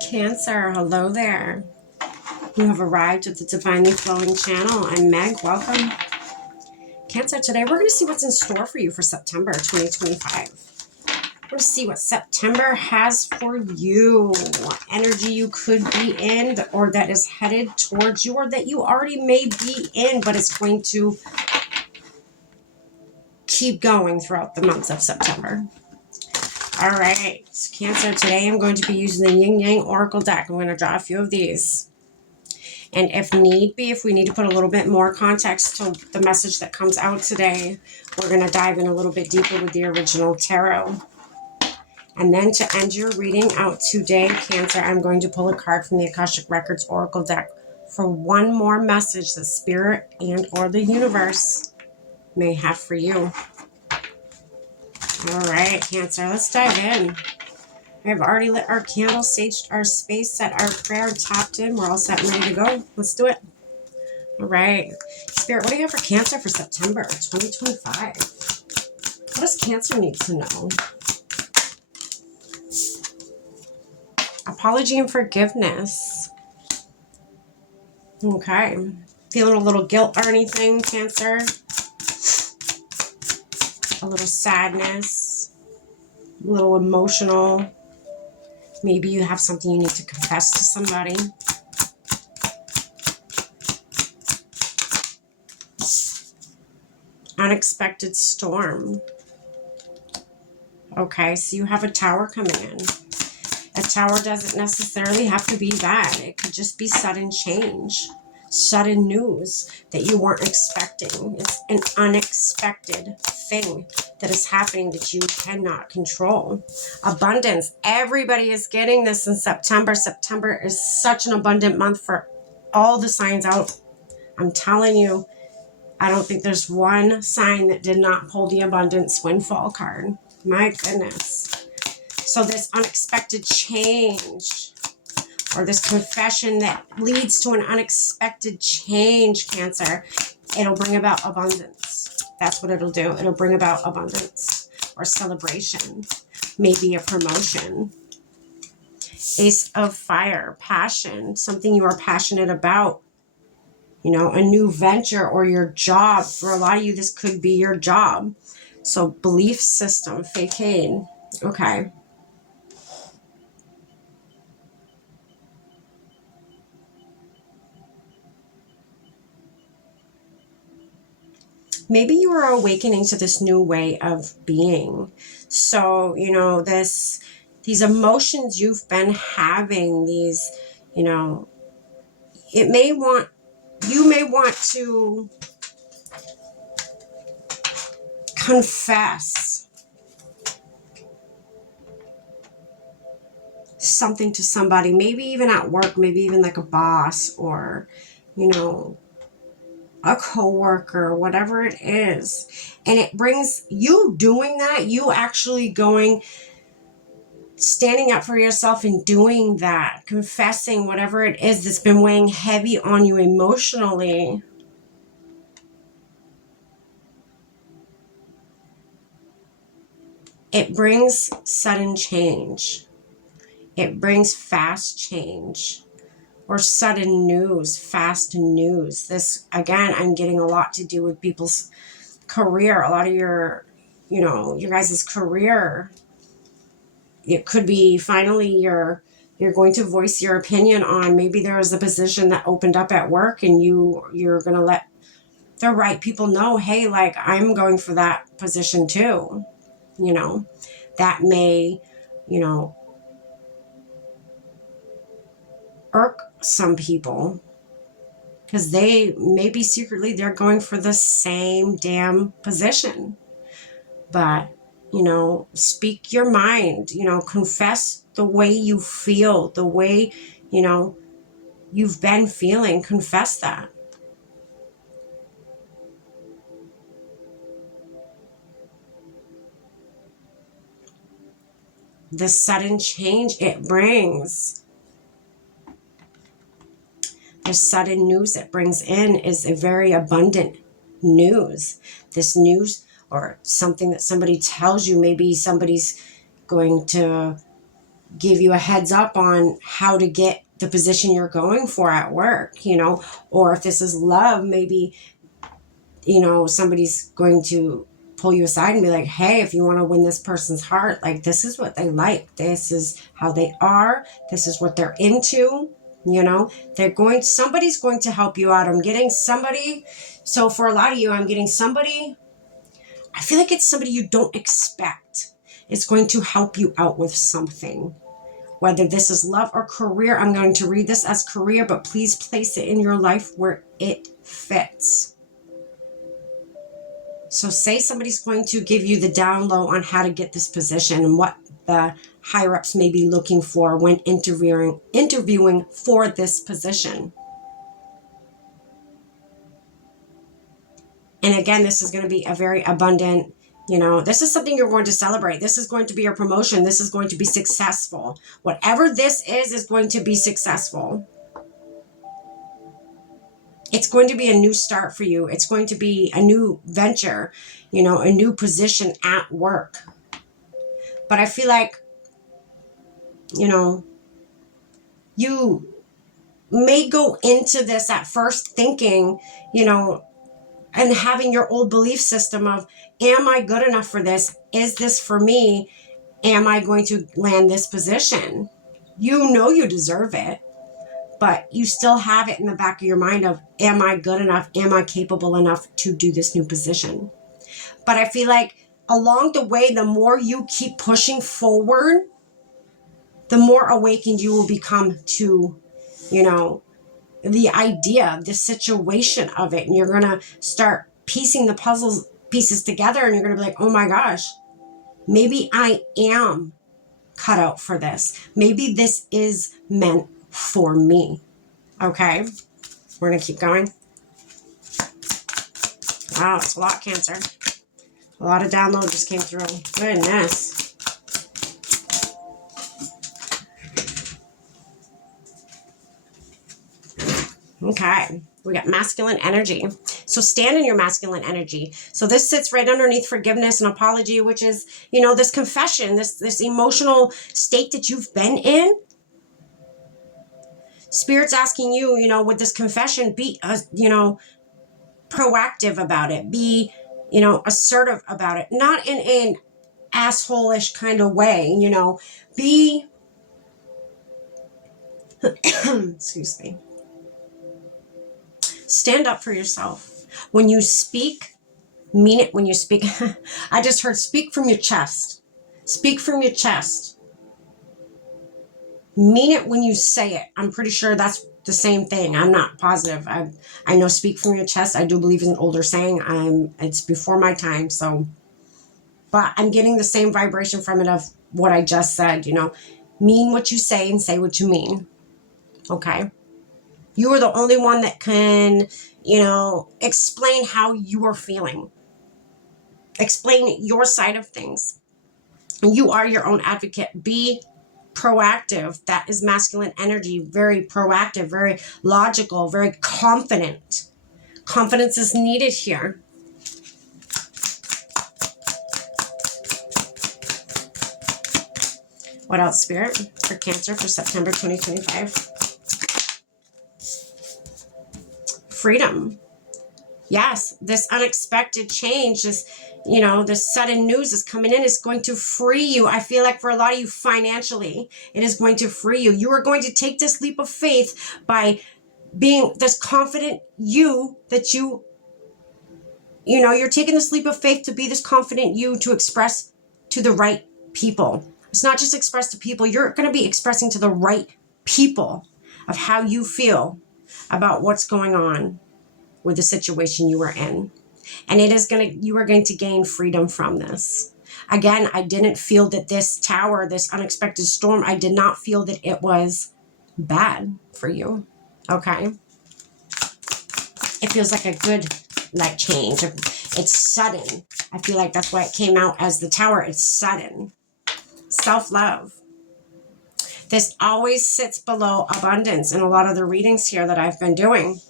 Cancer, hello there. You have arrived at the Divinely Flowing channel. I'm Meg. Welcome. Cancer, today we're going to see what's in store for you for September 2025. We're going to see what September has for you, what energy you could be in or that is headed towards you or that you already may be in, but it's going to keep going throughout the month of September. All right, Cancer, today I'm going to be using the Yin Yang Oracle deck. I'm going to draw a few of these. And if need be, if we need to put a little bit more context to the message that comes out today, we're going to dive in a little bit deeper with the original tarot. And then to end your reading out today, Cancer, I'm going to pull a card from the Akashic Records Oracle deck for one more message that Spirit and or the universe may have for you. All right, Cancer, let's dive in. I've already lit our candle, saged our space, set our prayer, tapped in. We're all set and ready to go. Let's do it. All right. Spirit, what do you have for Cancer for September 2025? What does Cancer need to know? Apology and forgiveness. Okay. Feeling a little guilt or anything, Cancer? A little sadness. A little emotional. Maybe you have something you need to confess to somebody. Unexpected storm. Okay, so you have a tower coming in. A tower doesn't necessarily have to be bad. It could just be sudden change, sudden news that you weren't expecting. It's an unexpected thing that is happening that you cannot control. Abundance. Everybody is getting this in September. September is such an abundant month for all the signs out. I'm telling you, I don't think there's one sign that did not pull the abundance windfall card. My goodness. So this unexpected change or this confession that leads to an unexpected change, Cancer, it'll bring about abundance. That's what it'll do. It'll bring about abundance or celebration, maybe a promotion. Ace of Fire, passion, something you are passionate about. You know, a new venture or your job. For a lot of you, this could be your job. So belief system, facade. Okay. Maybe you are awakening to this new way of being. So, you know, these emotions you've been having, these, you know, you may want to confess something to somebody, maybe even at work, maybe even like a boss or, you know, a coworker, whatever it is. And it brings you doing that, you actually standing up for yourself and doing that, confessing whatever it is that's been weighing heavy on you emotionally. It brings sudden change. It brings fast change or sudden news, fast news. This, again, I'm getting a lot to do with people's career. A lot of your, you know, your guys' career. It could be finally you're going to voice your opinion on, maybe there was a position that opened up at work and you're going to let the right people know, hey, like, I'm going for that position too. You know, that may, you know, irk some people because they maybe secretly they're going for the same damn position. But, you know, speak your mind, you know, confess the way you feel, the way, you know, you've been feeling, confess that. The sudden change it brings, the sudden news it brings in is a very abundant news. This news or something that somebody tells you, maybe somebody's going to give you a heads up on how to get the position you're going for at work, you know, or if this is love, maybe, you know, somebody's going to pull you aside and be like, hey, if you want to win this person's heart, like, this is what they like. This is how they are. This is what they're into. You know, somebody's going to help you out. I'm getting somebody. So for a lot of you, I'm getting somebody. I feel like it's somebody you don't expect. It's going to help you out with something. Whether this is love or career, I'm going to read this as career, but please place it in your life where it fits. So say somebody's going to give you the down low on how to get this position and what the higher ups may be looking for when interviewing for this position. And again, this is going to be a very abundant, you know, this is something you're going to celebrate. This is going to be your promotion. This is going to be successful. Whatever this is going to be successful. It's going to be a new start for you. It's going to be a new venture, you know, a new position at work. But I feel like, you know, you may go into this at first thinking, you know, and having your old belief system of, am I good enough for this? Is this for me? Am I going to land this position? You know you deserve it. But you still have it in the back of your mind of, am I good enough? Am I capable enough to do this new position? But I feel like along the way, the more you keep pushing forward, the more awakened you will become to, you know, the idea, the situation of it. And you're going to start piecing the puzzle pieces together, and you're going to be like, oh my gosh, maybe I am cut out for this. Maybe this is meant for me. Okay, we're going to keep going. Wow, it's a lot, Cancer. A lot of download just came through. Goodness. Okay, we got masculine energy. So stand in your masculine energy. So this sits right underneath forgiveness and apology, which is, you know, this confession, this emotional state that you've been in. Spirit's asking you, you know, with this confession, be, you know, proactive about it. Be, you know, assertive about it. Not in an asshole-ish kind of way, you know. Be, excuse me. Stand up for yourself. When you speak, mean it when you speak. I just heard speak from your chest. Speak from your chest. Mean it when you say it. I'm pretty sure that's the same thing. I'm not positive. I know speak from your chest. I do believe in an older saying. It's before my time, so. But I'm getting the same vibration from it of what I just said, you know. Mean what you say and say what you mean. Okay? You are the only one that can, you know, explain how you are feeling. Explain your side of things. You are your own advocate. Be proactive. That is masculine energy. Very proactive, very logical, very confident. Confidence is needed here. What else, Spirit, for Cancer for September 2025? Freedom. Yes, this unexpected change, this, you know, this sudden news is coming in. It's going to free you. I feel like for a lot of you financially, it is going to free you. You are going to take this leap of faith by being this confident you that you know, you're taking this leap of faith to be this confident you to express to the right people. It's not just express to people. You're going to be expressing to the right people of how you feel about what's going on with the situation you are in. And you are going to gain freedom from this. Again, I didn't feel that this tower, this unexpected storm, I did not feel that it was bad for you. Okay. It feels like a good, like, change. It's sudden. I feel like that's why it came out as the tower. It's sudden. Self-love. This always sits below abundance in a lot of the readings here that I've been doing.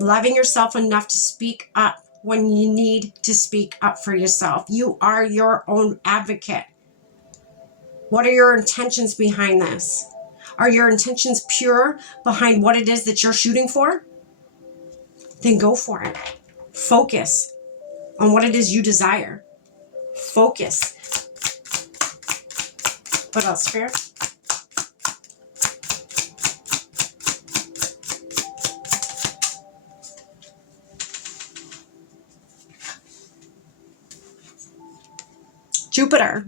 Loving yourself enough to speak up when you need to speak up for yourself. You are your own advocate. What are your intentions behind this? Are your intentions pure behind what it is that you're shooting for? Then go for it. Focus on what it is you desire. Focus. What else, Spirit? Jupiter.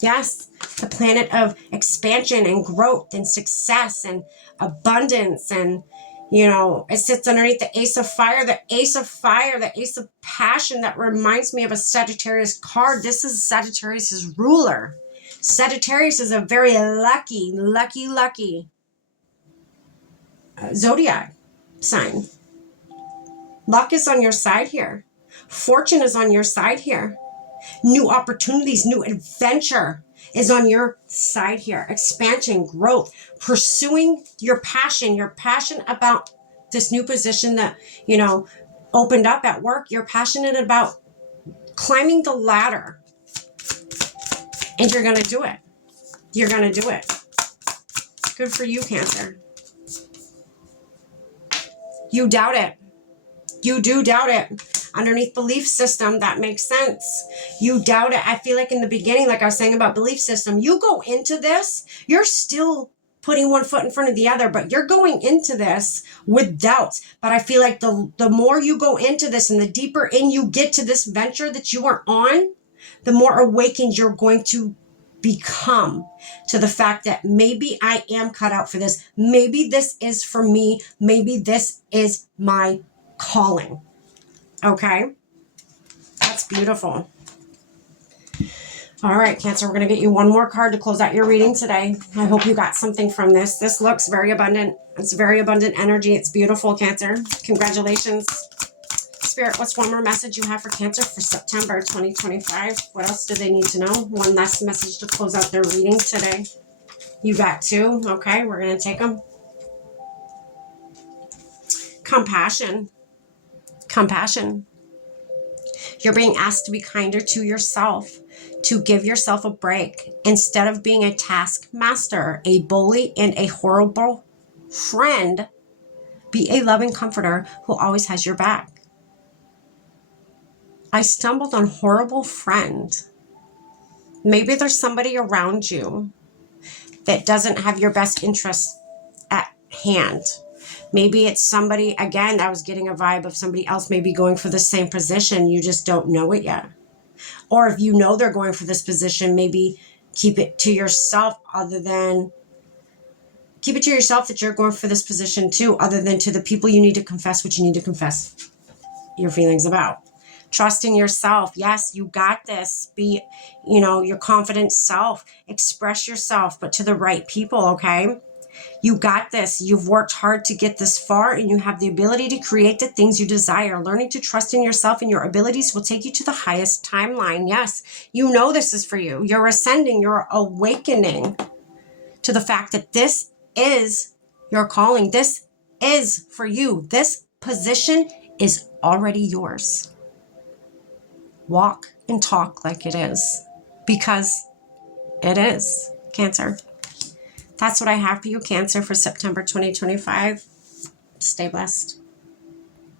Yes, the planet of expansion and growth and success and abundance. And, you know, it sits underneath the Ace of Fire, the Ace of Fire, the Ace of Passion. That reminds me of a Sagittarius card. This is Sagittarius's ruler. Sagittarius is a very lucky zodiac sign. Luck is on your side here. Fortune is on your side here. New opportunities, new adventure is on your side here. Expansion, growth, pursuing your passion about this new position that, you know, opened up at work. You're passionate about climbing the ladder, and you're going to do it. You're going to do it. Good for you, Cancer. You doubt it. You do doubt it. Underneath belief system, that makes sense. You doubt it. I feel like in the beginning, like I was saying about belief system, you go into this, you're still putting one foot in front of the other, but you're going into this with doubts. But I feel like the more you go into this and the deeper in you get to this venture that you are on, the more awakened you're going to become to the fact that maybe I am cut out for this. Maybe this is for me. Maybe this is my calling. Okay? That's beautiful. All right, Cancer, we're going to get you one more card to close out your reading today. I hope you got something from this. This looks very abundant. It's very abundant energy. It's beautiful, Cancer. Congratulations. Spirit, what's one more message you have for Cancer for September 2025? What else do they need to know? One last message to close out their reading today. You got two. Okay, we're going to take them. Compassion. Compassion. You're being asked to be kinder to yourself, to give yourself a break. Instead of being a taskmaster, a bully, and a horrible friend, be a loving comforter who always has your back. I stumbled on horrible friend. Maybe there's somebody around you that doesn't have your best interests at hand. Maybe it's somebody, again, I was getting a vibe of somebody else maybe going for the same position. You just don't know it yet. Or if you know they're going for this position, maybe keep it to yourself keep it to yourself that you're going for this position too, other than to the people you need to confess what you need to confess your feelings about. Trust in yourself. Yes, you got this. Be, your confident self. Express yourself, but to the right people, okay? You got this. You've worked hard to get this far, and you have the ability to create the things you desire. Learning to trust in yourself and your abilities will take you to the highest timeline. Yes, you know this is for you. You're ascending. You're awakening to the fact that this is your calling. This is for you. This position is already yours. Walk and talk like it is, because it is, Cancer. That's what I have for you, Cancer, for September 2025. Stay blessed.